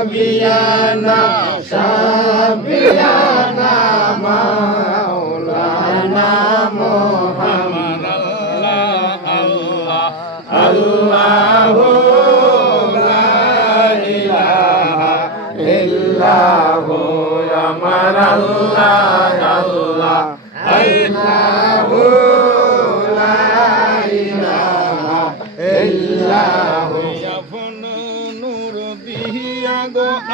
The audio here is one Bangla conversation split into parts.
نبينا شفيعنا مولانا محمد الله لا إله إلا هو يا من الله الله لا إله إلا هو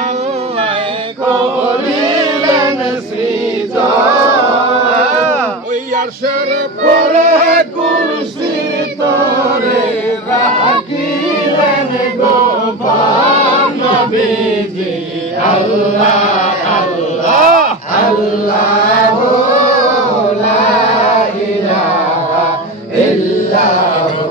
আল্লাহ করিলেন সৃজন ওই আরশের পরে কুরসি তরে রাখিলেন গোপন নবীজি আল্লাহ আল্লাহ আল্লাহ লা ইলাহা ইল্লাহু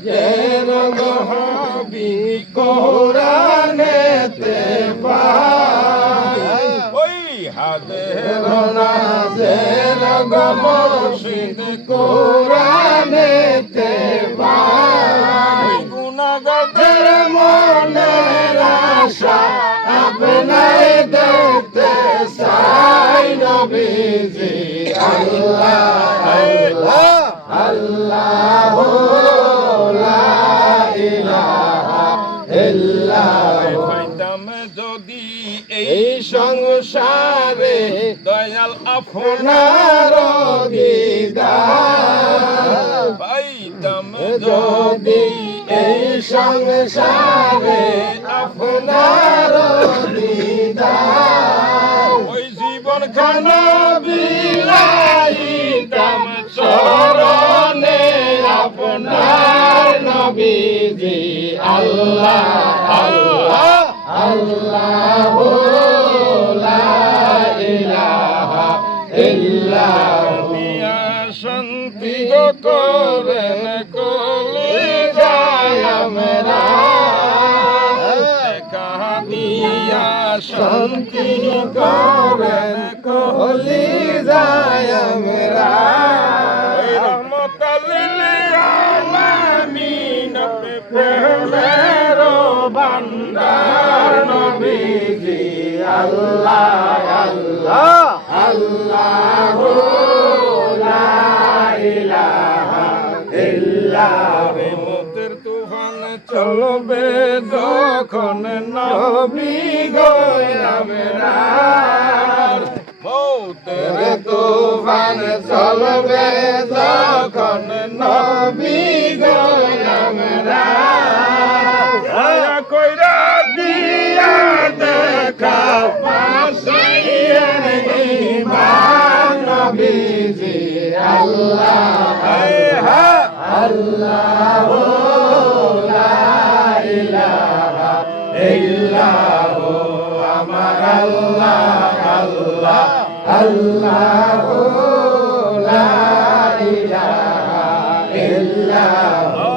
তেরো গহবি কোরআনেতে পাই ওই হাদের নাজের গমর্শিদ কোরআনেতে পাই গুনাহগারদের মনের আশা আপনায় দেখতে চাই নবীজি আল্লাহ আল্লাহ আল্লাহ যদি এই সংসারে দয়াল আপনার দিদার পাইতাম যদি এই সংসারে আপনার দিদার ওই জীবন খানা বিলাইতাম চরণে আপনার নবীজি আল্লাহ আল্লাহ আল্লাহ লা ইলাহা ইল্লাহু শান্তি করেন কলি যায় আমরা কাহিয়া শান্তি করেন কলি যায় আমরা রহমতুল লিল আলামিন প্রেমের বান্দার নবীজি আল্লাহ আল্লাহ আল্লাহ লা ইলাহা ইল্লাহু মতের তুফান চলবে যখন নবী গো আমরা মতের তুফান চলবে যখন নবী গো আমরা কইরা দিয়া দেখা পাশাইয়ের ঈমান নবীজি আল্লাহ আল্লাহ লা ইলাহা ইল্লাহু আমার আল্লাহ আল্লাহ আল্লাহ লা ইলাহা ইল্লাহু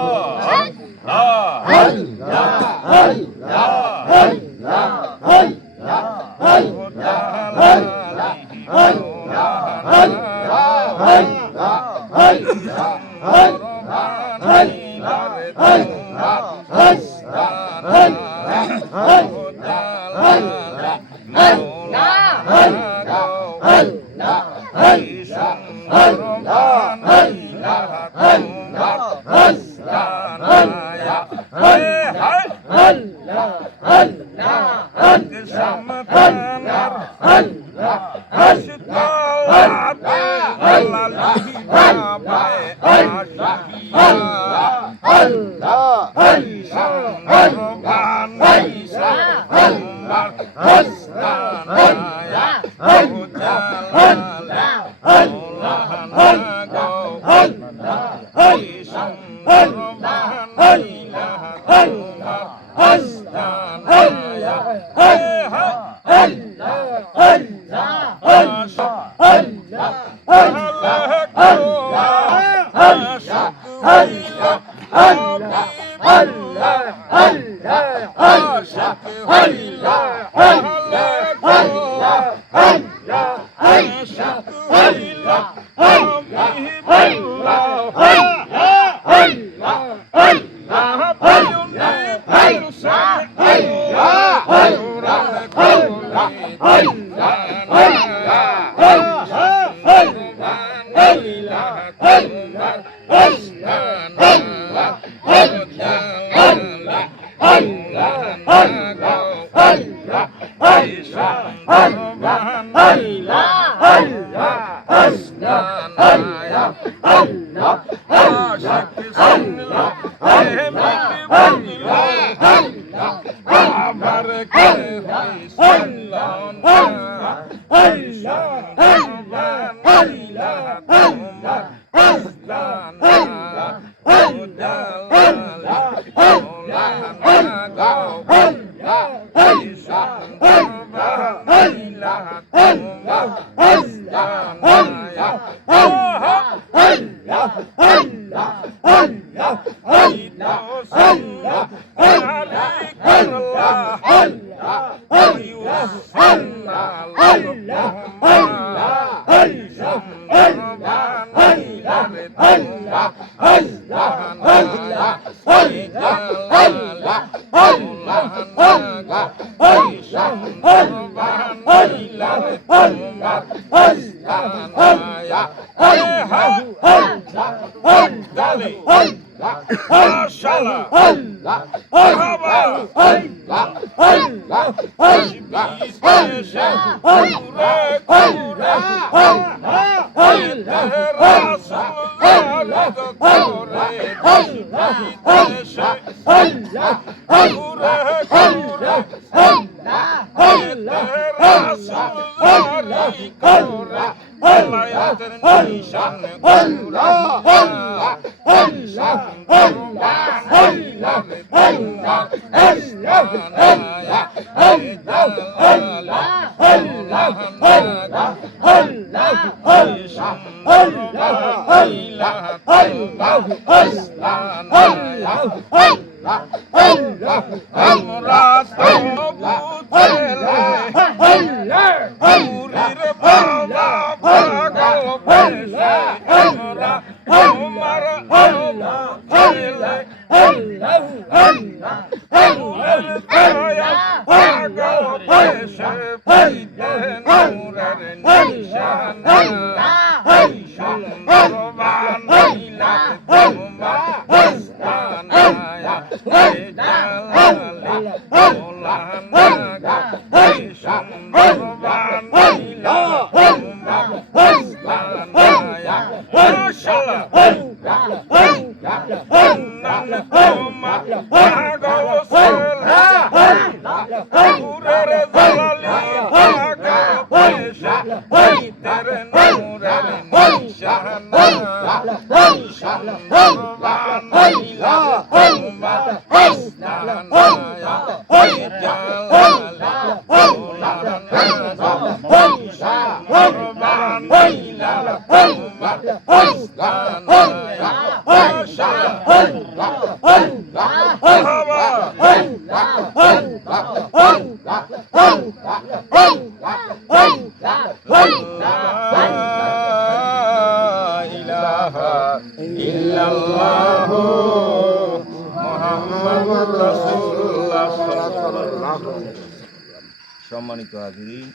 সম্মানিত হাজিরিন,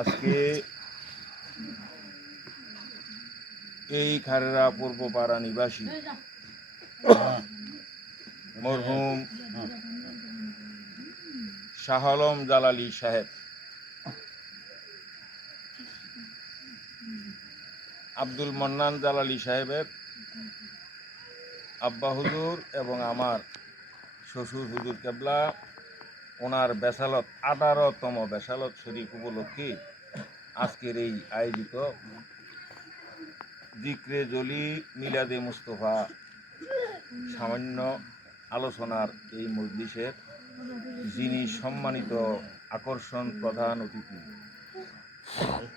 আজকে এই খারেরা পূর্বপাড়া নিবাসী মরহুম শাহ আলম জালালী সাহেব আব্দুল মন্নান জালালী সাহেবের আব্বা হুজুর এবং আমার শ্বশুর হুজুর কেবলা ওনার বেসালত 18তম বেসালত শরীফ উপলক্ষে আজকের এই আয়োজিত জিক্রে জলি মিলাদে মুস্তফা সামান্য আলোচনার এই মজলিসের যিনি সম্মানিত আকর্ষণ প্রধান অতিথি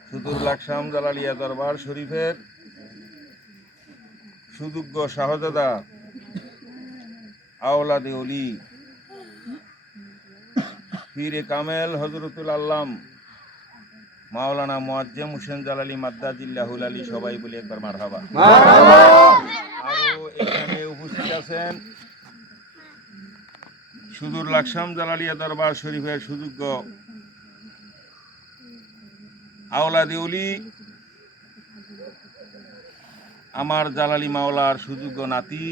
সুদূর লাকসাম জালালিয়া দরবার শরীফের সুযোগ্য শাহজাদা আওলাদে অলি পীরে কামেল হযরতুল আল্লাম মাওলানা মুআজ্জেম হোসেন জালালী মাদ্দাজিল্লাহুল আলী, সবাই বলি একবার মারহাবা। আরো এখানে উপস্থিত আছেন সুদূর লাকসাম জালালিয়া দরবার শরীফের সুযোগ্য আওলাদে অলি আমার জালালী মাওলার সুযোগ্য নাতি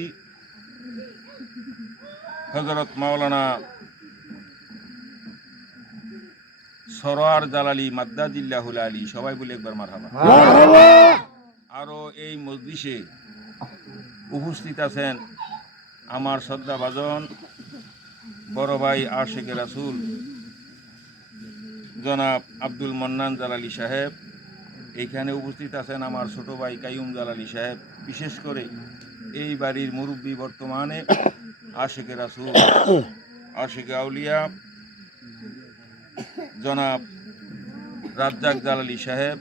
হযরত মাওলানা সরোয়ার জালালী মাদ্দাজিল্লাহুল আলী, সবাই বলে একবার মারহাবা। আরো এই মজলিসে উপস্থিত আছেন আমার শ্রদ্ধাভাজন বড় ভাই আশিকে রাসূল জনাব আব্দুল মান্নান জালালি সাহেব, এইখানে উপস্থিত আছেন আমার ছোট ভাই কাইয়ুম জালালি সাহেব, বিশেষ করে এই বাড়ির মুরব্বী বর্তমানে আশিকে রাসূল আশিকে আউলিয়া জনাব রাজ্জাক জালালি সাহেব,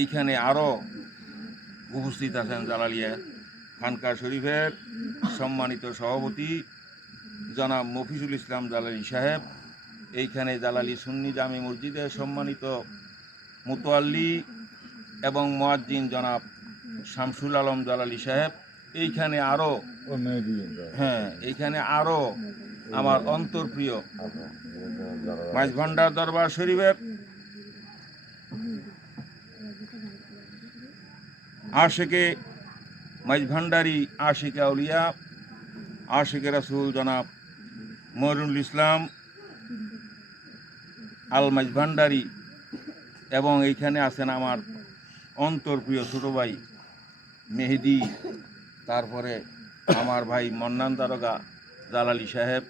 এইখানে আরও উপস্থিত আছেন জালালিয়া খানকা শরীফের সম্মানিত সভাপতি জনাব মফিজুল ইসলাম জালালি সাহেব, এইখানে জালালি সুন্নি জামি মসজিদের সম্মানিত মুতোয়াল্লি এবং মুয়াজ্জিন জনাব শামসুল আলম জালালি সাহেব, এইখানে আরও এইখানে আরও আমার অন্তরপ্রিয় মাঝভান্ডার দরবার শরীফের আশিকে মাঝভান্ডারি আশিকে আউলিয়া আশিকে রাসূল জনাব মনিরুল ইসলাম আল মাঝভান্ডারি, এবং এইখানে আছেন আমার অন্তরপ্রিয় ছোটো ভাই মেহেদি, তারপরে আমার ভাই মন্নান দারোগা জালালি সাহেব,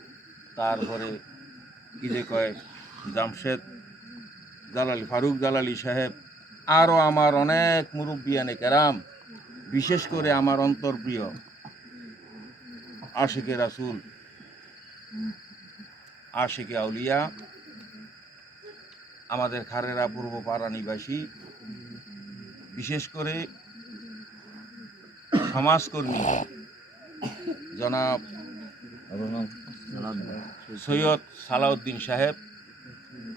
তারপরে কি যে কয় জামশেদ জালালি ফারুক জালালি সাহেব, আরও আমার অনেক মুরব্বিয়ানে কেরাম, বিশেষ করে আমার অন্তরপ্রিয় আশিকে রাসূল আশিকে আউলিয়া আমাদের খারেরা পূর্ব পাড়া নিবাসী, বিশেষ করে সমাজকর্মী জনাব সৈয়দ সালাউদ্দিন সাহেব,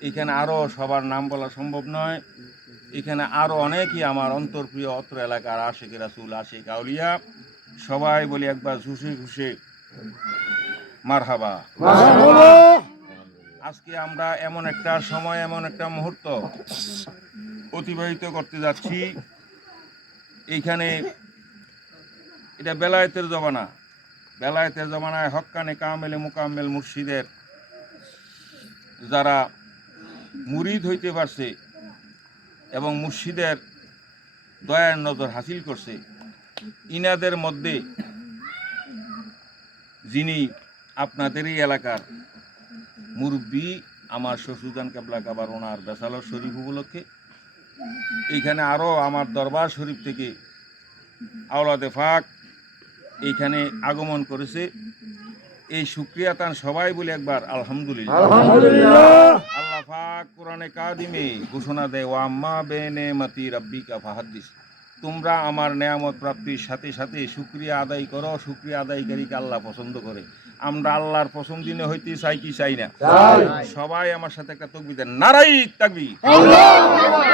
এখানে আরও সবার নাম বলা সম্ভব নয়, এখানে আরও অনেকেই আমার অন্তরপ্রিয় অত্র এলাকার আশিকে রাসূল আশিক আউলিয়া, সবাই বলি একবার খুশি খুশি মারহাবা। আজকে আমরা এমন একটা সময় এমন একটা মুহূর্ত অতিবাহিত করতে যাচ্ছি, এইখানে এটা বেলায়েতের জমানা, বেলায়েতের জমানায় হক্কানে কামেলে মুকাম্মেল মুর্শিদের যারা মুরিদ হইতে পারছে এবং মুর্শিদের দয়ার নজর হাসিল করছে, ইনাদের মধ্যে যিনি আপনাদেরই এলাকার মুরব্বী আমার শ্বশুরজান কেবলা কাবার ওনার বেসালর শরীফ উপলক্ষে এইখানে আরও আমার দরবার শরীফ থেকে আওলাদে ফাক এইখানে আগমন করেছে, এই শুকরিয়া তান সবাই বলে একবার আলহামদুলিল্লাহ। আল্লাহ পাক কোরআনে কাদিমে ঘোষণা দেয়, ওয়া আম্মা বিনিমাতি রাব্বিকা ফাহাদ্দিস, তোমরা আমার নেয়ামত প্রাপ্তির সাথে সাথে শুকরিয়া আদায় করো, শুকরিয়া আদায়কারীকে আল্লাহ পছন্দ করে। আমরা আল্লাহর পছন্দিনে হইতে চাই কি চাই না? সবাই আমার সাথে একটা তাকবীর দেন, নারাই তাকবীর,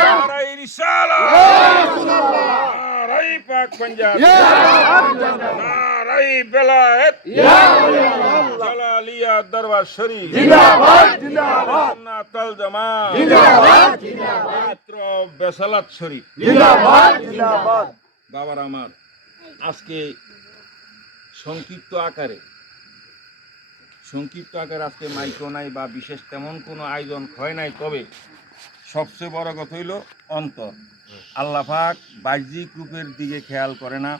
নারাই রিসালাত, নারাই পাক পাঞ্জাব, নারাই বেলায়েত, জালালিয়া দরবার শরীফ জিন্দাবাদ, জিন্দাবাদ, নাতাল জামাত জিন্দাবাদ, জিন্দাবাদ, বেসালাত শরীফ জিন্দাবাদ, জিন্দাবাদ। বাবার আমার আজকে সংক্ষিপ্ত আকারে আজকে মাইক্রো নাই বা বিশেষ তেমন কোনো আয়োজন হয় নাই, তবে সবচেয়ে বড় কথা হইল অন্তর। আল্লাহ পাক বাহ্যিক রূপের দিকে খেয়াল করে না,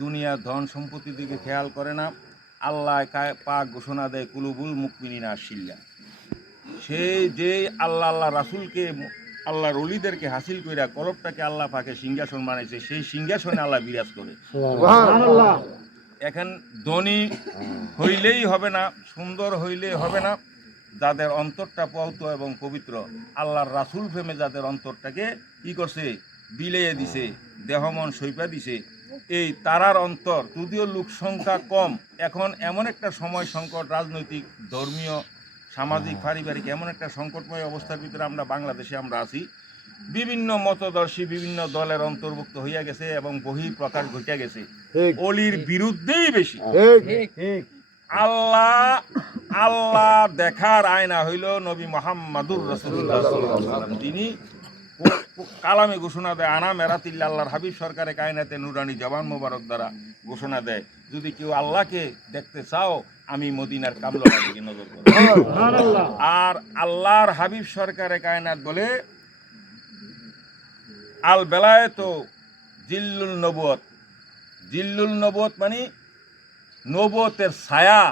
দুনিয়া ধন সম্পত্তির দিকে খেয়াল করে না। আল্লাহ পাক ঘোষণা দেয়, কুলুবুল মুকমিনিনা শিল্লা, সেই যে আল্লাহ রাসূলকে আল্লাহর ওলিদেরকে হাসিল কইরা কলবটাকে আল্লাহ পাকে সিংহাসন বানাইছে, সেই সিংহাসনে আল্লাহ বিরাজ করে। সুবহানাল্লাহ। এখন ধনী হইলেই হবে না, সুন্দর হইলেই হবে না, যাদের অন্তরটা পবিত্র এবং পবিত্র, আল্লাহর রাসূল প্রেমে যাদের অন্তরটাকে কি করছে, বিলিয়ে দিছে, দেহমন সইপা দিছে, এই তারার অন্তর, যদিও লোক সংখ্যা কম, এখন এমন একটা সময় সংকট, রাজনৈতিক, ধর্মীয়, সামাজিক, পারিবারিক এমন একটা সংকটময় অবস্থার ভিতরে আমরা বাংলাদেশে আমরা আছি, বিভিন্ন মতদর্শী বিভিন্ন দলের অন্তর্ভুক্ত হইয়া গেছে এবং বহিঃ প্রকাশ ঘটিয়া গেছে, অলির বিরুদ্ধেই বেশি। আল্লাহ দেখার আয়না হইল নবী মুহাম্মাদুর রাসূলুল্লাহ সাল্লাল্লাহু আলাইহি ওয়াসাল্লাম, তিনি কালামে ঘোষণা দেয়, আনা মেরাতিল্লাহ, আল্লাহর হাবিব সরকারে কায়নাতে নুরানি জবান মোবারক দ্বারা ঘোষণা দেয়, যদি কেউ আল্লাহকে দেখতে চাও আমি মদিনার কামলার দিকে নজর করব। আর আল্লাহর হাবিব সরকারে কায়নাত বলে, আল বেলায়েত জিল্লুল নবুয়ত মানে নবুয়তের ছায়া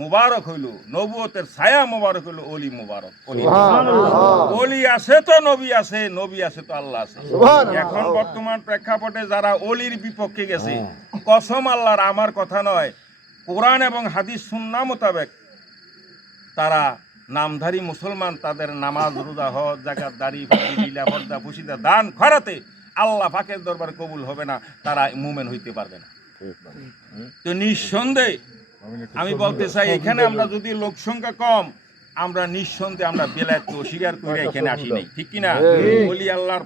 মুবারক হইল, নবুয়তের ছায়া মুবারক হইল অলি মুবারক। অলি আছে তো নবী আছে, নবী আছে তো আল্লাহ আছে। এখন বর্তমান প্রেক্ষাপটে যারা অলির বিপক্ষে গেছে, কসম আল্লাহর, আমার কথা নয়, কোরআন এবং হাদিস সুন্নাহ মোতাবেক তারা নামধারী মুসলমান, তাদের নামাজ রোজা হজ যাকাত দাড়ি ফাঁকি লীলা পর্দা পুশিদা দান খরাতে আল্লাহ পাকের দরবার কবুল হবে না, তারা মুমিন হইতে পারবে না। তো নিঃসন্দেহে আমি বলতে চাই, এখানে আমরা যদি লোক সংখ্যা কম, আমরা নিঃসন্দেহে আমরা বেলায়েতকে অস্বীকার করে এখানে আসি নাই, ঠিক কিনা? বলি আল্লাহর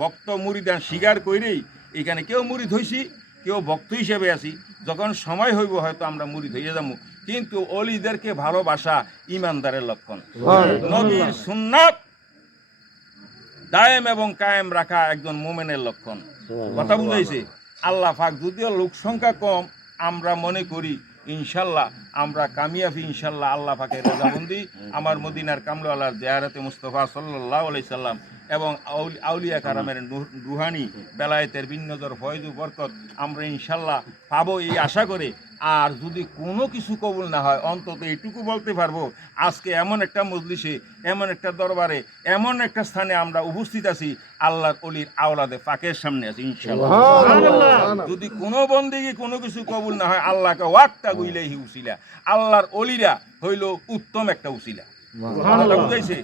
ভক্ত মুরিদান স্বীকার করেই এখানে কেউ মুরিদ হইছি, কেউ ভক্ত হিসেবে আছি। যখন সময় হইব হয়তো আমরা মুরিদ হইয়া যাবো, কিন্তু অলিদেরকে ভালোবাসা ইমানদারের লক্ষণ। নবীর সুন্নাত দায়েম এবং কায়েম রাখা একজন মুমিনের লক্ষণ। কথা বুঝাইছে? আল্লাহ পাক যদিও লোক সংখ্যা কম, আমরা মনে করি ইনশাল্লাহ আমরা কামিয়াবি, ইনশাল্লাহ আল্লাহ পাকের রেজামন্দি, আমার মদিনার কামলাওয়ালার জিয়ারতে মুস্তাফা সাল্লাল্লাহু আলাইহি সাল্লাম এবং আউলিয়া কারামের রুহানি বেলায়েতের বিন্নজর ফয়জ বরকত আমরা ইনশাল্লাহ পাবো, এই আশা করে। আর যদি কোনো কিছু কবুল না হয়, অন্তত এইটুকু বলতে পারবো, আজকে এমন একটা মজলিসে, এমন একটা দরবারে, এমন একটা স্থানে আমরা উপস্থিত আছি, আল্লাহর অলির আওলাদে পাকের সামনে আছি ইনশাল্লাহ। যদি কোনো বন্দেগী কোনো কিছু কবুল না হয়, আল্লাহকে ওয়াক্তা গুইলেহি উসিলা, আল্লাহর অলিরা হইল উত্তম একটা উসিলা। বুঝাইছে?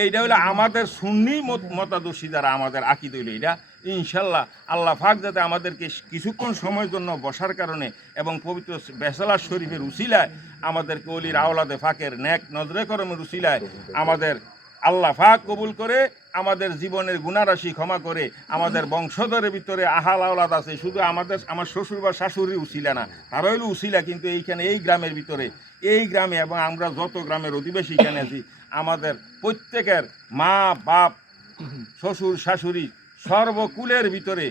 এইটা হইলো আমাদের সুন্নি মতাদর্শী যারা আমাদের আকিদ হইল এইটা। ইনশাল্লাহ আল্লাহ পাক যাতে আমাদেরকে কিছুক্ষণ সময়ের জন্য বসার কারণে এবং পবিত্র বেসালা শরীফের উসিলায় আমাদেরকে অলির আওলাদে ফাকের নেক নজরে করমের উসিলায় আমাদের আল্লাহ পাক কবুল করে, আমাদের জীবনের গুণারাশি ক্ষমা করে, আমাদের বংশধরের ভিতরে আহাল আওলাদ আছে, শুধু আমার শ্বশুর বা শাশুড়ির উসিলা না, তারা হইল উসিলা, কিন্তু এইখানে এই গ্রামের ভিতরে, এই গ্রামে এবং আমরা যত গ্রামের অধিবাসী এখানে আছি, আমাদের প্রত্যেকের মা বাপ শ্বশুর শাশুড়ি সর্বকুলের ভিতরে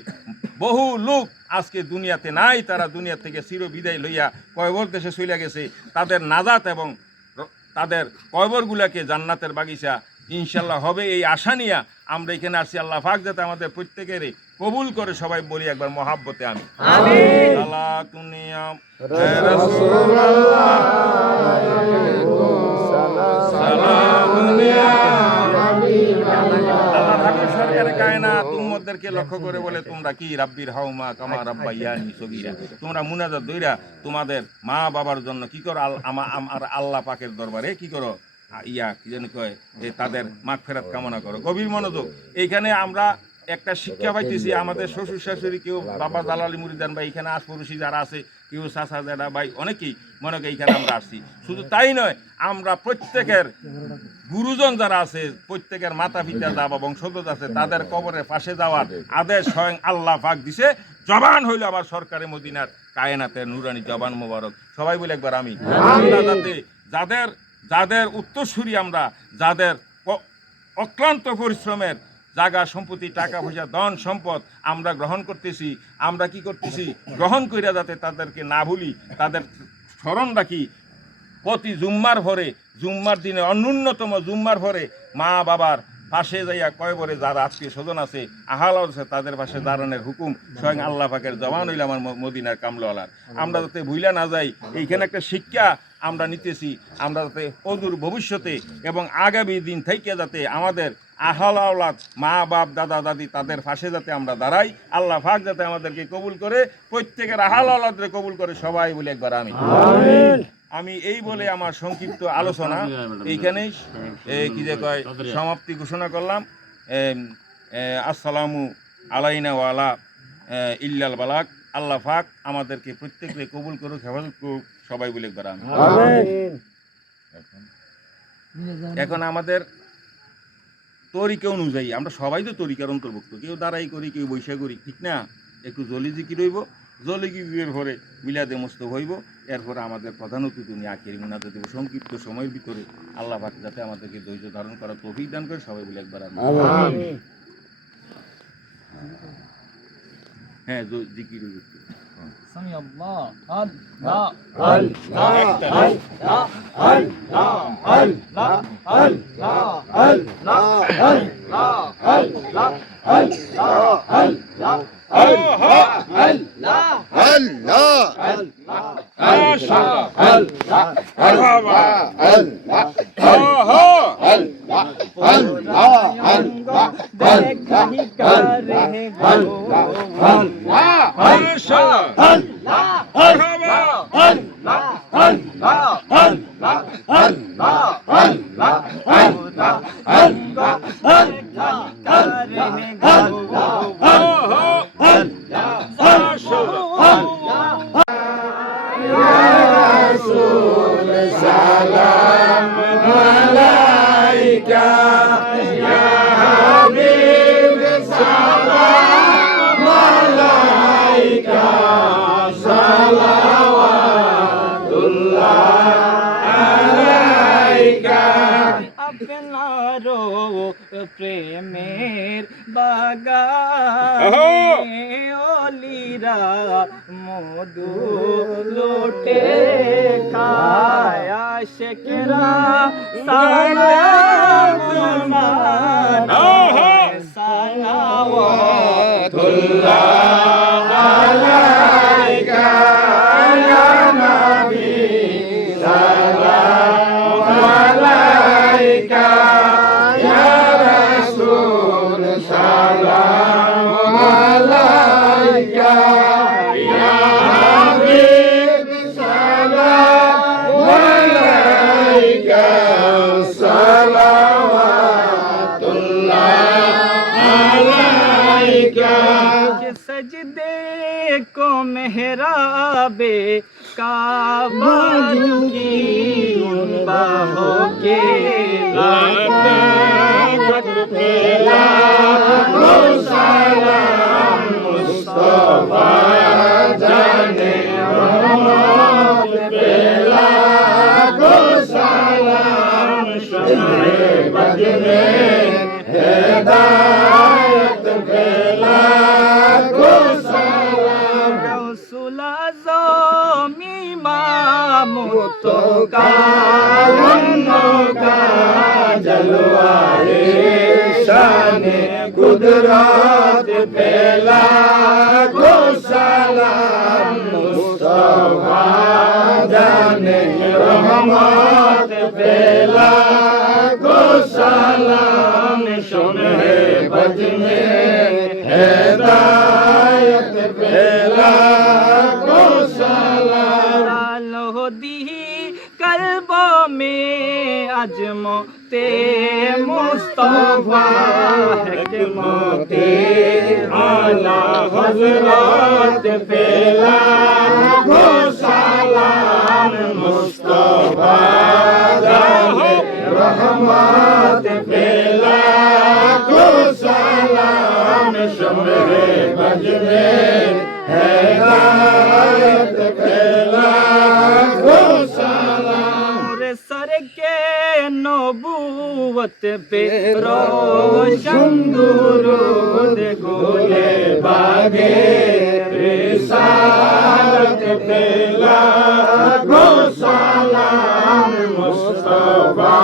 বহু লোক আজকে দুনিয়াতে নাই, তারা দুনিয়া থেকে চিরবিদায় লইয়া কয়বর দেশে চলে গেছে। তাদের নাজাত এবং তাদের কয়বরগুলাকে জান্নাতের বাগিচা ইনশাল্লাহ হবে, এই আশা নিয়ে আমরা এখানে আসছি। আল্লাহ পাক যাতে আমাদের প্রত্যেকের কবুল করে, সবাই বলি একবার মহাব্বতে আমি সরকারের কায়নাত উম্মতদেরকে লক্ষ্য করে বলে, তোমরা কি রাব্বির হাউমা কামা রাব্বাইয়ানি সগীরা, তোমরা মুনাজাত দইরা তোমাদের মা বাবার জন্য কি করো, আমার আল্লাহ পাকের দরবারে কি করো, কি জানি কয়, তাদের মাগফিরাত কামনা করো। গভীর মনোযোগ। এইখানে আমরা একটা শিক্ষা পাইতেছি, আমাদের শ্বশুর শাশুড়ি, কেউ বাবা দালালি মুরিদান বা এখানে আশপড়শি যারা আছে, কেউ চাচা দাদা ভাই, অনেকেই মনে করি এখানে আমরা আসছি। শুধু তাই নয়, আমরা প্রত্যেকের গুরুজন যারা আছে, প্রত্যেকের মাতা পিতা যা বা বংশধর আছে, তাদের কবরের পাশে যাওয়ার আদেশ স্বয়ং আল্লাহ পাক দিছে। জবান হইল আমার সরকারে মদিনার কায়নাতের নুরানি জবান মোবারক। সবাই বলে একবার আমি। আমরা যাতে যাদের উত্তরসূরি, আমরা যাদের অক্লান্ত পরিশ্রমের জায়গা সম্পত্তি টাকা পয়সা ধন সম্পদ আমরা গ্রহণ করতেছি, আমরা কি করতেছি, গ্রহণ কইরা যাতে তাদেরকে না ভুলি, তাদের স্মরণ রাখি। প্রতি জুম্মার ভরে, জুম্মার দিনে অন্যূন্যতম জুম্মার ভরে মা বাবার পাশে যাইয়া কয়বরে যারা আত্মীয় স্বজন আছে, আহাল আছে, তাদের পাশে দাঁড়ানোর হুকুম স্বয়ং আল্লাহ পাকের জবান হইল আমার মদিনার কামলাওয়ালার। আমরা যাতে ভুইলা না যাই, এইখানে একটা শিক্ষা আমরা নিতেছি। আমরা যাতে অদূর ভবিষ্যতে এবং আগামী দিন থেকে যাতে আমাদের আহাল আওলাদ, মা বাপ দাদা দাদি, তাদের পাশে যাতে আমরা দাঁড়াই। আল্লাহ পাক যাতে আমাদেরকে কবুল করে, প্রত্যেকের আহাল আওলাদরে কবুল করে, সবাই বলে একবার আমি। আমি এই বলে আমার সংক্ষিপ্ত আলোচনা এইখানেই কি যে কয় সমাপ্তি ঘোষণা করলাম। আসসালামু আলাইনা ওয়ালা ইল্লাল বালাক। আল্লাহ পাক আমাদেরকে প্রত্যেককে কবুল করুক, হেফাজত করুক, সবাই বলে একবার আমি। এখন আমাদের তরিকা অনুযায়ী আমরা সবাই তো তরিকার অন্তর্ভুক্ত, কেউ দাঁড়াই করি, কেউ বৈশা করি, ঠিক না? একটু জলি জিকির হইব, জলি জিকিরের পরে মিলাদে মুস্তফা হইব, এরপরে আমাদের প্রধান অতিথি উনি আখেরি মুনাজাত দেব। সংক্ষিপ্ত সময়ের ভিতরে আল্লাহ পাক যাতে আমাদেরকে ধৈর্য ধারণ করার তৌফিক দান করে, সবাই বলে একবার আমি। হ্যাঁ, জিকির হইব। سمع الله الله Allah देखी करे Salam alaika ya Habib, salam alaika, salawatullah alaika. আপনারো প্রেমের বাগানে অলিরা মধু লুটে খায় আশিকরা সালাম সালাওয়াতুল্লাহ আলাইকা ইয়া নবী, সালাম আলাইকা ইয়া রাসূল, সালাম আলাইকা ইয়া হাবিব, সালাম আলাইকা, সালাওয়াতুল্লাহ আলাইকা। सजदे को मेहराबे काबा की उन बाहों के सलाम मुस्तफा जाने मोहम्मद पे लाखो सलाम, शम्मे बद में हिदायत पे लाखो सलाम। गौसुल आज़म इमाम तो का जलवाए शाने कुदरत पे लाखो सलाम, मुस्तफा जाने रहमत पे लाखो सलाम, शम्मे बद में हिदायत पे लाखो सलाम। डालो दी कल्बों में अजमते मुस्तफा हिकमते आला हज़रत पे लाखो सलाम, मुस्तफा जाने रहमत पे लाखो सलाम, शम्मे बद में हिदायत पे लाखो सलाम। सर के नबूवत पे रोशन दुरूद गोले बागे रिसालत पे लाखो सलाम, मुस्तफा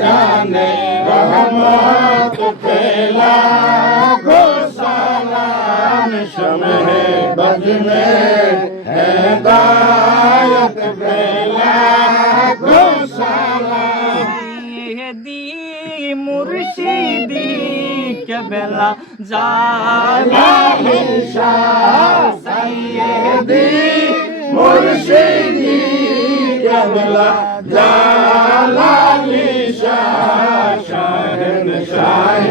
जाने रहमत पे लाखो सलाम, शम्मे बद में हिदायत पे लाखो सलाम। दी मुर्शिदी के बेला जाला शाह सैयदी मुर्शिदी कबला जालाली शाह, शहंशाह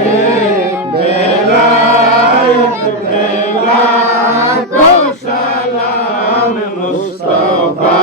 बेलायत पे लाखो सलाम, मुस्तफा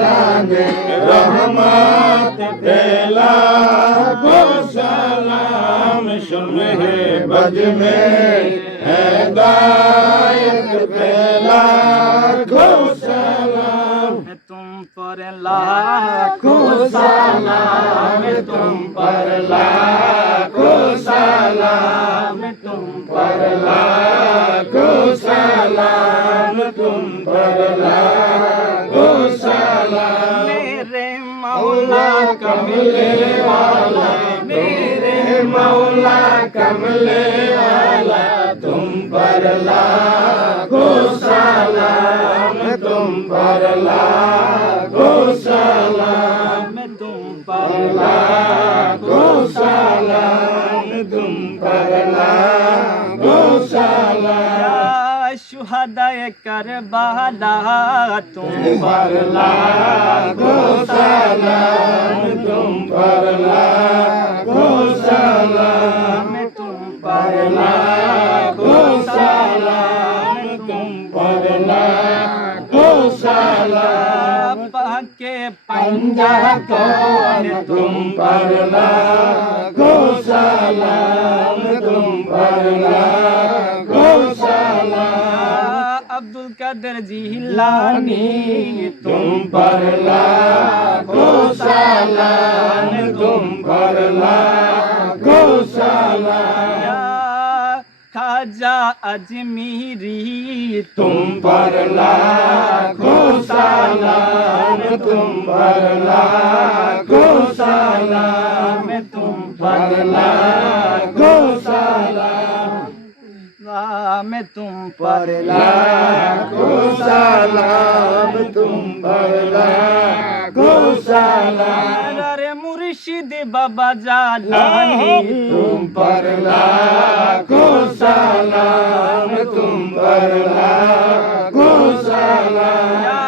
जाने रहमत पे लाखो सलाम, शम्मे बद में हिदायत पे लाखो सलाम। तुम पर लाखों सलाम, तुम पर लाखो सलाम, तुम पर लाखो सलाम, तुम पर लाखो सलाम। मेरे मौला कमले वाला, मेरे मौला कमले वाला, तुम पर लाखो सलाम, तुम पर लाखो सलाम। तुम पर लाखों सलाम तुम पर लाखों सलाम या शुहदाए करबला तुम पर लाखों सलाम तुम पर लाखों सलाम तुम पर लाखों सलाम तुम पर लाखों सलाम पाके पंजा कौन तुम पर लाखों सलाम तुम पर लाखों सलाम अब्दुल कदर जिलानी तुम पर लाखों सलाम तुम पर लाखों सलाम या खाजा अजमीरी तुम पर लाखों सलाम तुम पर लाखों सलाम तुम पर लाखों सलाम मैं तुम पर लाखों सलाम तुम पर लाखों सलाम रे मुर्शिद बाबा जालानी तुम पर लाखों सलाम तुम पर लाखों सलाम या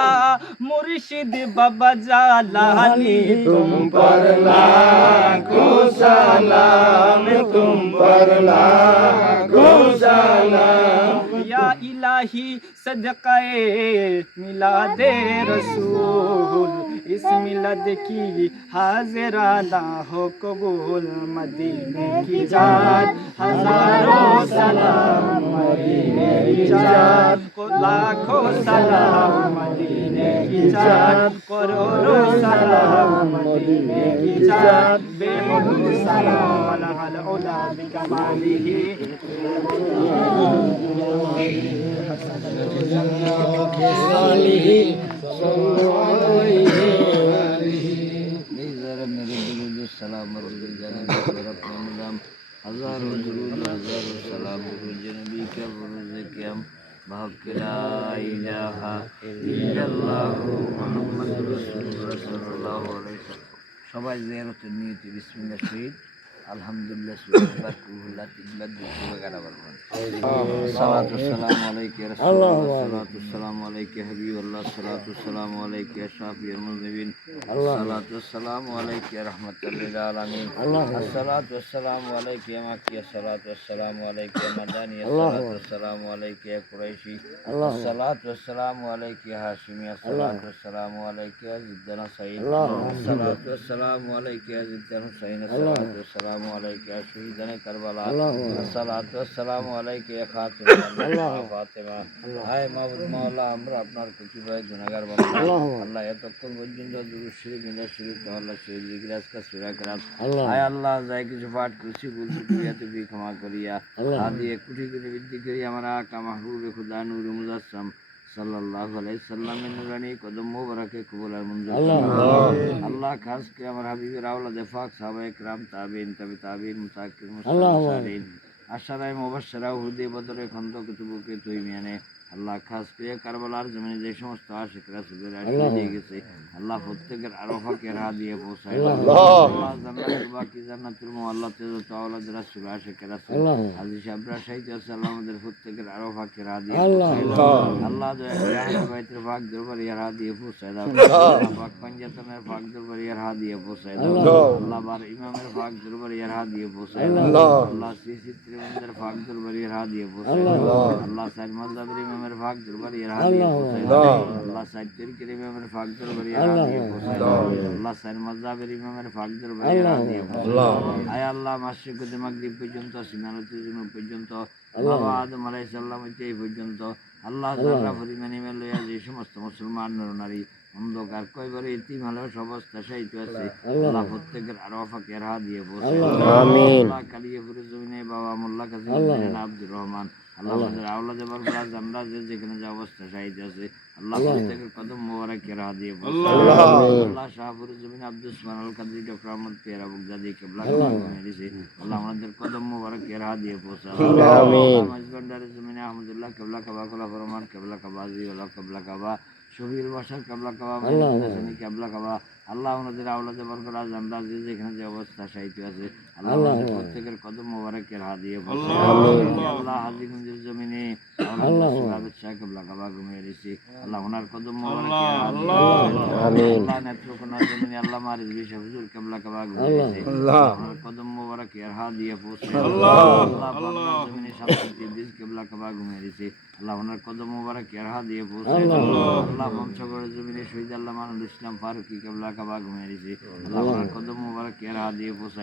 मुर्शिद बाबा जालानी तुम पर लाखों सलाम तुम पर लाखों सलाम या इलाही सदक़े मिलादे रसूल इस मिलद की हाजिराना हो कबूल मदीने की जान हजारों सलाम मदीने की जान को लाखों सलाम मदीने की जान करोड़ों सलाम मदीने की जान बेहुद सलाम अलहल उला बिकमालिही সবাই জিয়ারতের নিয়তে বিসমিল্লাহ শহীদ আলহামদুলিল্লাহ সুবহানাল্লাহ কুল্লাহ তিনবার দুইবার গানা বলবেন সালাতু সালামু আলাইকা ইয়া রাসূলুল্লাহ সালাতু সালামু আলাইকা হাবিবাল্লাহ সালাতু সালামু আলাইকা ইয়া শাফিউল মুযনিবিন সালাতু সালামু আলাইকা ইয়া রাহমাতাল লিল আলামিন সালাতু সালামু আলাইকা ইয়া মাক্কিয়া সালাতু সালামু আলাইকা ইয়া মাদানিয়া সালাতু সালামু আলাইকা ইয়া কুরাইশি সালাতু সালামু আলাইকা ইয়া হাশিমিয়া সালাতু সালামু আলাইকা ইয়া জিদ্দান সাইদ সালাতু সালামু আলাইকা ইয়া জিদ্দান হুসাইন সালাতু সালামু আলাইকা ইয়া শহীদান কারবালা সালাতু আসসালামু আলাইকা ইয়া খাতুন ফাতেমা হায় মাবুদ মাওলা আমরা আপনার কিছু ভাই গুনাহগার বান্দা আল্লাহ এতক্ষণ পর্যন্ত দুরূদ শরীফ মিলাদ শরীফ আল্লাহ শরীফ জিকির আজকার সূরা কেরাত হায় আল্লাহ যাই কিছু পাঠ করছি বলছি প্রিয়াতে বি ক্ষমা করিয়া আদি কোটি কোটি বৃদ্ধি করি আমরা আকা মাহবুব খুদা নূর মুজাসসাম সাল্লাল্লাহু আলাইহি সাল্লামের নুরানি কদম মোবারকে কবুল আর মঞ্জুর আল্লাহ খাস কে আমার হাবিবের আওলাদে পাক সাহাবায়ে کرام তাবিঈন তাবিঈন মুতাকির মুসলিমিন আশারায়ে মুবাশশিরা হুদে বদরে খন্দক তুবুকে তৈমিয়ানে আল্লাহ খাস করে কারবালার জমিনে যে সমস্ত আশিকরা সুদের আশীর্বাদ দিয়ে গেছে আল্লাহ প্রত্যেকের আরাফাকে রাহ দিয়ে পৌঁছায় আল্লাহ জান্নাতুল বাকি জান্নাতুল মুআল্লা তেজ তাওলা রাসূল আশিকরা রাসূল আজি সাবরা শাহিদ আল্লাহ আমাদের প্রত্যেকের আরাফাকে রাহ দিয়ে আল্লাহ দয়া করে আহলে বাইতের পাক দরবারে রাহ দিয়ে পৌঁছায় দাও পাক পঞ্জাতনের পাক দরবারে রাহ দিয়ে পৌঁছায় দাও আল্লাহ বার ইমামের পাক দরবারে রাহ দিয়ে পৌঁছায় দাও আল্লাহ শ্রী ত্রিমন্দির পাক দরবারে রাহ দিয়ে পৌঁছায় দাও আল্লাহ সাইদ মাযহাবের ইমামের পাক দরবারে রাহ দিয়ে পৌঁছায় দাও আল্লাহ সাইদ তরিকের ইমামের পাক দরবারে রাহ দিয়ে পৌঁছায় দাও আল্লাহ সাইদ মাযহাবের ইমামের পাক দরবারে রাহ দিয়ে পৌঁছায় দাও আয় আল্লাহ মাসরিক থেকে মাগরিব পর্যন্ত সিনানতের জন্য পর্যন্ত বাবা আদম আলাইহিস সালাম থেকে এই পর্যন্ত আল্লাহ যারা পরিমাণে লইয়া যে সমস্ত মুসলমান নরনারী অন্ধকার কয়বারে ইতিম হলেও অবস্থা সাহিত্য আছে আল্লাহ প্রত্যেকের আরাফাকে রাহ দিয়ে পৌঁছায় আমিন আল্লাহ কালিয়াপুরের জমিনে বাবা মোল্লা কাজী আব্দুর রহমান আল্লাহ আমাদের আওলাদে বারবার আমরা যেখানে যে অবস্থা সাহিত্য আছে আল্লাহ প্রত্যেকের কদম মোবারকে রাহ দিয়ে পৌঁছায় আল্লাহ শাহপুরের জমিনে আব্দুল সুবহান আল কাদরি ডক্টর আহমদ পিয়ারা বুগদাদি কিবলা দিয়েছে আল্লাহ আমাদের কদম মোবারকে রাহ দিয়ে পৌঁছায় আমিন মাঝগন্ডারের জমিনে আহমদুল্লাহ কিবলা কাবা খোলা ফরমান কিবলা কাবা জি ওলা কিবলা কাবা শফিউল বাশার কিবলা কাবা মাইনুদ্দিন কিবলা কাবা আল্লাহ ওনাদের আওলাদে বরকত আমরা যে যেখানে যে অবস্থা সাহিত্য আছে আল্লাহ আমাদের প্রত্যেকের কদম মোবারকের হাত দিয়ে বসে আল্লাহ হাজীগঞ্জের জমিনে আল্লাহ শাহ কিবলা কাবা ঘুমিয়ে দিয়েছি আল্লাহ ওনার কদম মোবারকের হাত দিয়ে আল্লাহ নেত্রকোনার জমিনে আল্লাহ মারিজ বিশা হুজুর কিবলা কাবা ঘুমিয়ে দিয়েছি আল্লাহ ওনার কদম মোবারকের হাত দিয়ে পৌঁছে আল্লাহ বাংলার জমিনে শান্তি দিস কিবলা কাবা ঘুমিয়ে দিয়েছি আল্লাহ ওনার কদম মোবারকের হাত দিয়ে পৌঁছে আল্লাহ পঞ্চগড়ের জমিনে শহীদ আল্লাহ মানুল ইসলাম ফারুকি কিবলা কাবা ঘুমিয়ে দিয়েছি আল্লাহ ওনার কদম মোবারকের হাত দিয়ে পৌঁছে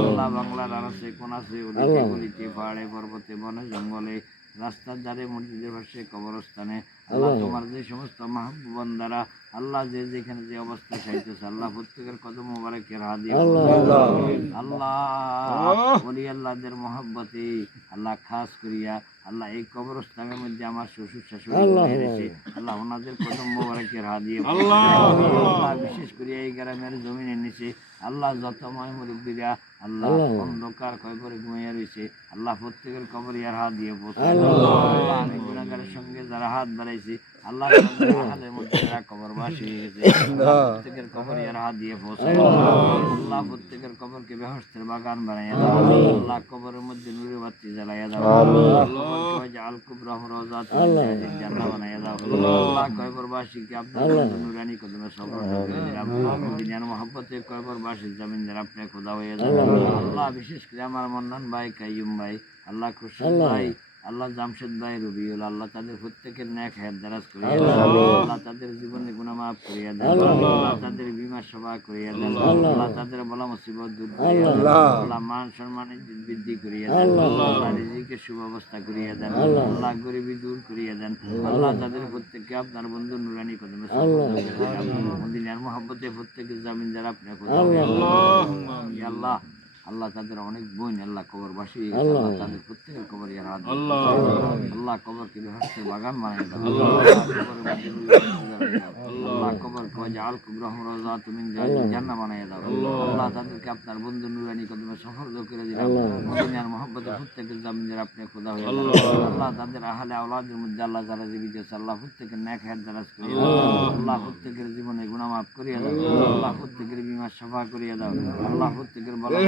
আল্লাহ বাংলার আরছে কোন আছে ওদিকে গলিতে পাহাড়ে পর্বতে বনে জঙ্গলে রাস্তার ধারে মসজিদের পাশে কবরস্থানে আল্লাহ তোমার যে সমস্ত মাহবুব বান্দারা আল্লাহ যে যেখানে যে অবস্থা চাইতেছে আল্লাহ প্রত্যেকের কদম মোবারকের হাত দিয়ে আল্লাহ বলি আল্লাহদের মহব্বতে আল্লাহ খাস করিয়া আল্লাহ এই কবরস্থানের মধ্যে আমার শ্বশুর শাশুড়ি রয়েছে আল্লাহ ওনাদের কদম মোবারকের হাত দিয়ে আল্লাহ বিশেষ করে এই গ্রামের জমিনের নিচে আল্লাহ যত ময় মুরব্বীরা আল্লাহ অন্ধকার কবরে ঘুমিয়ে রয়েছে আল্লাহ প্রত্যেকের কবরিয়ার হাত দিয়ে পৌঁছে আমি গুনাহগারের সঙ্গে যারা হাত বাড়াইছি আল্লাহ হাতের মধ্যে যারা কবরবাসী হয়ে গেছে প্রত্যেকের কবরিয়ার হাত দিয়ে পৌঁছে আল্লাহ প্রত্যেকের কবরকে বেহেশতের বাগান বানাইয়া দাও আল্লাহ কবরের মধ্যে নূরে বাতি জ্বালাইয়া দাও কবরকে জাআল কুবরাহু রাওযাতুন মিনাল জান্নাহ বানাইয়া দাও আল্লাহ কবরবাসীকে আপনার নূরানি কদমে সবর করে দিলাম দুনিয়ার মহব্বতে কবরবাসীর জমিনদার আপনি খোদা হয়ে যান আল্লাহ বিশেষ করে আমার মন্নান ভাই কাইয়ুম ভাই আল্লাহ খুরশিদ ভাই আল্লাহ জামশেদ ভাই রবিউল আল্লাহ তাদের প্রত্যেকের নেক হায়াত দারাজ করিয়া দেন আল্লাহ তাদের জীবনে গুনাহ মাফ করিয়া দেন আল্লাহ তাদের বিমা সেবা করিয়া দেন আল্লাহ তাদের বলা মুসিবত দূর করিয়া দেন আল্লাহ মান সম্মান বৃদ্ধি করিয়া দেন আল্লাহ রিজিকের সুব্যবস্থা করিয়া দেন আল্লাহ গরিবি দূর করিয়া দেন আল্লাহ তাদের প্রত্যেককে আপনার বন্ধু নুরানি কদমে মদিনার মহব্বতে প্রত্যেকের জামিনদার আপনি আল্লাহ আল্লাহ তাদের অনেক বোন আল্লাহ কবরবাসী আল্লাহ তাদের প্রত্যেকের কবর আল্লাহ কবরকে বেহেশতের বাগান বানাই দাও আল্লাহ কবরকে জাআল কুবরাহু রাওযাতুন মিনাল জান্নাহ বানাই দাও আল্লাহ তাদেরকে আপনার বন্ধু নুরানি কদমে সফল করে দিলাম মদিনার মহব্বতে প্রত্যেকের জামিনদার আপনি খোদা হয়ে যান আল্লাহ তাদের আহলে আওলাদের মধ্যে আল্লাহ যারা জীবিত আছে আল্লাহ প্রত্যেকের নেক হায়াত দারাজ করিয়া দাও আল্লাহ প্রত্যেকের জীবনে গুনাহ মাফ করিয়া দাও আল্লাহ প্রত্যেকের বিমা সেবা করিয়া দাও আল্লাহ প্রত্যেকের বলা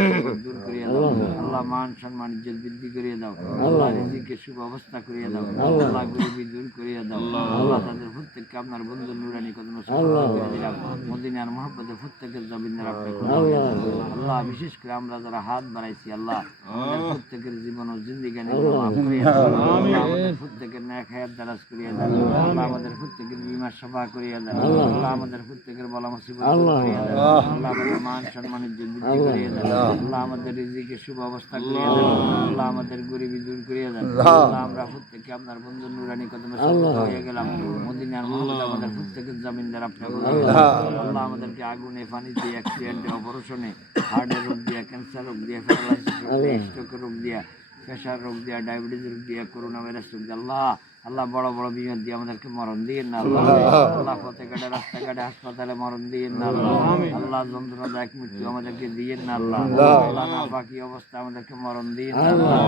দূর করিয়া দাও আল্লাহ মান সম্মান ইজ্জত বৃদ্ধি করিয়া দাও আল্লাহ রিজিকের সুব্যবস্থা করিয়া দাও আল্লাহ গরিবি দূর করিয়া দাও আল্লাহ তাদের প্রত্যেককে আপনার বন্ধু নুরানি কদমে সফল করে দিলাম মদিনার মহব্বতে প্রত্যেকের জমিনের আপনি আল্লাহ বিশেষ করে আমরা যারা হাত বাড়াইছি আল্লাহ আমাদের প্রত্যেকের জীবন ও জিন্দেগানি মাফ করিয়া দাও আমাদের প্রত্যেকের নেক হায়াত দারাজ করিয়া দাও আল্লাহ আমাদের প্রত্যেকের বিমা সেবা করিয়া দাও আল্লাহ আমাদের প্রত্যেকের বলা মুসিবত দূর করিয়া দাও আল্লাহ আমাদের মান সম্মান ইজ্জত বৃদ্ধি করিয়া দাও আল্লাহ আমাদের রিজিকের সুব্যবস্থা করিয়া দেন আল্লাহ আমাদের গরিবি দূর করিয়া দেন আল্লাহ আমরা প্রত্যেককে আপনার বন্ধু নুরানি কদমে সফল হয়ে গেলাম মদিনার মহব্বত আমাদের প্রত্যেকের জামিনদার আপনি আল্লাহ আমাদেরকে আগুনে পানিতে অ্যাক্সিডেন্টে অপারেশনে হার্টের রোগ দিয়া ক্যান্সার রোগ দিয়া প্যারালাইসিস রোগ দিয়া স্ট্রোকের রোগ দিয়া প্রেশার রোগ দিয়া ডায়াবেটিস রোগ দিয়া করোনা ভাইরাস রোগ দিয়া আল্লাহ আল্লাহ বড় বড় বিপদ দিয়ে আমাদেরকে মরণ দিয়ে না আল্লাহ আল্লাহ পথে ঘাটে রাস্তাঘাটে হাসপাতালে মরণ দিয়ে না আল্লাহ আল্লাহ যন্ত্রণাদায়ক মৃত্যু আমাদেরকে দিয়ে না আল্লাহ আল্লাহ নাপাকি অবস্থা আমাদেরকে মরণ দিয়ে না আল্লাহ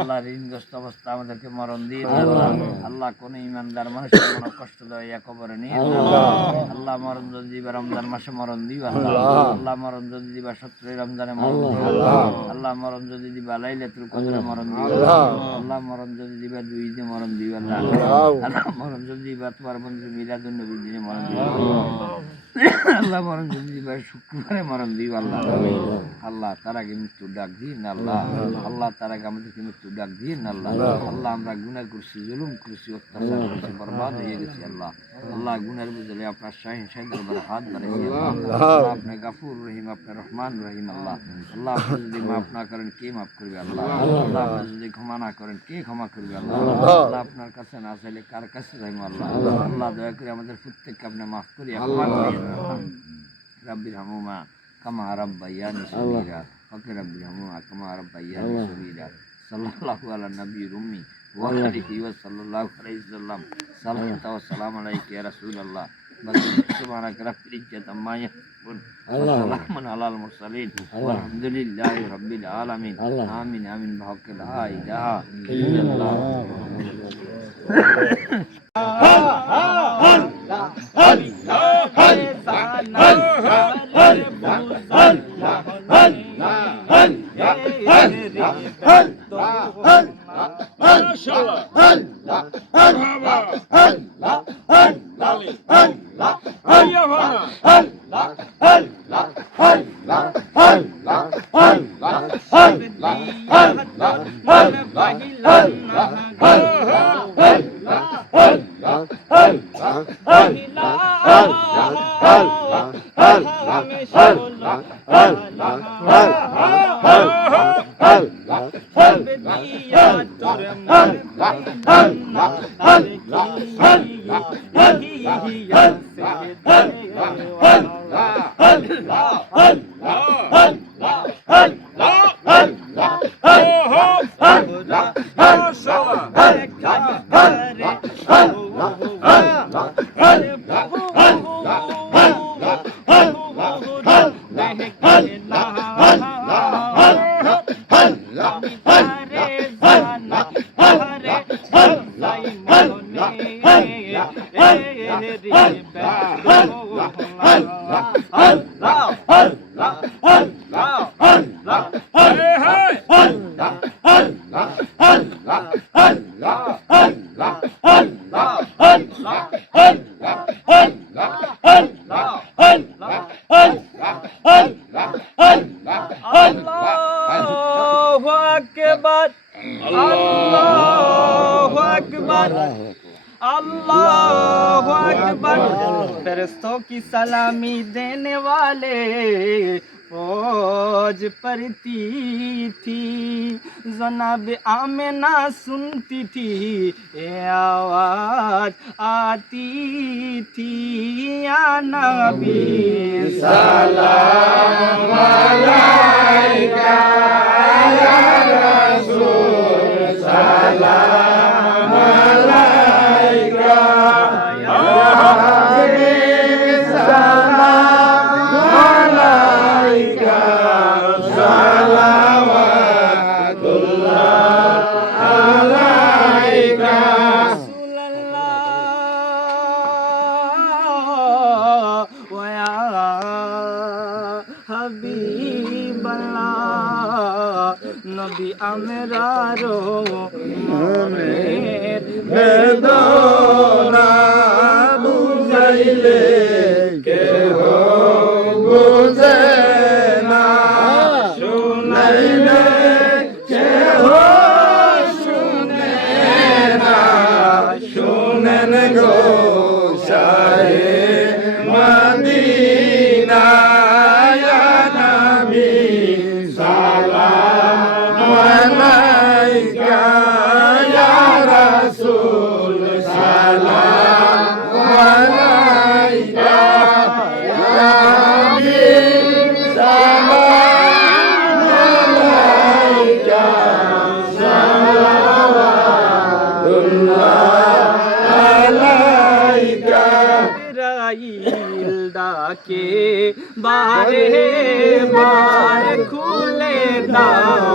আল্লাহ ঋণগ্রস্ত অবস্থা আমাদেরকে মরণ দিয়ে না আল্লাহ আল্লাহ কোন ইমানদার মানুষের কোনো কষ্ট দেওয়া কবরে নিয়ে আল্লাহ মরণ যদি দিবা রমজান মাসে মরণ দিবা আল্লাহ মরণ যদি দিবা 17 রমজানে মরণ দিবা আল্লাহ মরণ যদি দিবা লাইলাতুল কদরে মরণ দিবা আল্লাহ মরণ যদি দিবা 2 ঈদে মরণ দিবা আল্লাহ মরণ যদি দিবা তোমার বন্ধু মিলাদুন নবীর দিনে মরণ দিবা আল্লাহ মরণ যদি দিবা শুক্রবারে মরণ দিবা আল্লাহ আল্লাহ তার আগে মৃত্যু ডাক দিন আল্লাহ আল্লাহ তার আগে আমাদেরকে মৃত্যু ডাক দিন আল্লাহ আল্লাহ আমরা গুনাহ করছি জুলুম করছি অত্যাচার করছি বরবাদ হয়ে গেছি আল্লাহ আল্লাহ গুনার বুঝলে আপনার শাহিন শাহিন দরবারে হাত বাড়াইছি আল্লাহ আপনি গাফুর রহিম আপনি রহমান রহিম আল্লাহ আল্লাহ আপনি যদি মাফ না করেন কে মাফ করবে আল্লাহ আল্লাহ আপনি যদি ক্ষমা না করেন কে ক্ষমা করবে আল্লাহ আল্লাহ আপনার কাছে না চাইলে কার কাছে যাইব আল্লাহ আল্লাহ দয়া করে আমাদের প্রত্যেককে আপনি মাফ করিয়া ক্ষমা করিয়া রাব্বির হামুমা কামা রাব্বায়ানি সগীরা ওকে রাব্বির হামুমা কামা রাব্বায়ানি সগীরা সাল্লাল্লাহু আলা নবিয়্যির উম্মি ওয়া আলিহি ওয়া সাল্লাল্লাহু আলাইহি ওয়াসাল্লাম সালাতু ওয়া সালামু আলাইকা ইয়া রাসূলুল্লাহ সুবহানাকা রাব্বিল ইজ্জাতি আম্মা ইয়াসিফুন ওয়া সালামুন আলাল মুরসালিন ওয়ালহামদুলিল্লাহি রাব্বিল আলামিন আমিন আমিন বিহাক্কি লা ইলাহা ইল্লাল্লাহ হল হল হল হল আল্লাহু আকবার, আল্লাহু আকবার, अल्लाहु अकबर। फरिश्तों की सलामी देने वाले फौज परती थी, जनाब आमिना सुनती थी ये आवाज आती थी, या नबी सलाम अलैका या रसूल सलाम अलैका या हबीब सलाम अलैका सलावतुल्लाह अलैका व या हबीबल्लाह नबी আমরারো মনের বেদনা বুঝাইলে কেহ বুঝে না, শুনাইলে কেহ শুনে না, শুনেন গো শাহে মদিনা ইয়া নবী সালাম আলাইকা ইয়া রাসূল সালাম আলাইকা ইয়া হাবিব সালাম আলাইকা সালাওয়াতুল্লাহ আলাইকা। ইসরাইল ডাকে বারে বার খুলে দাও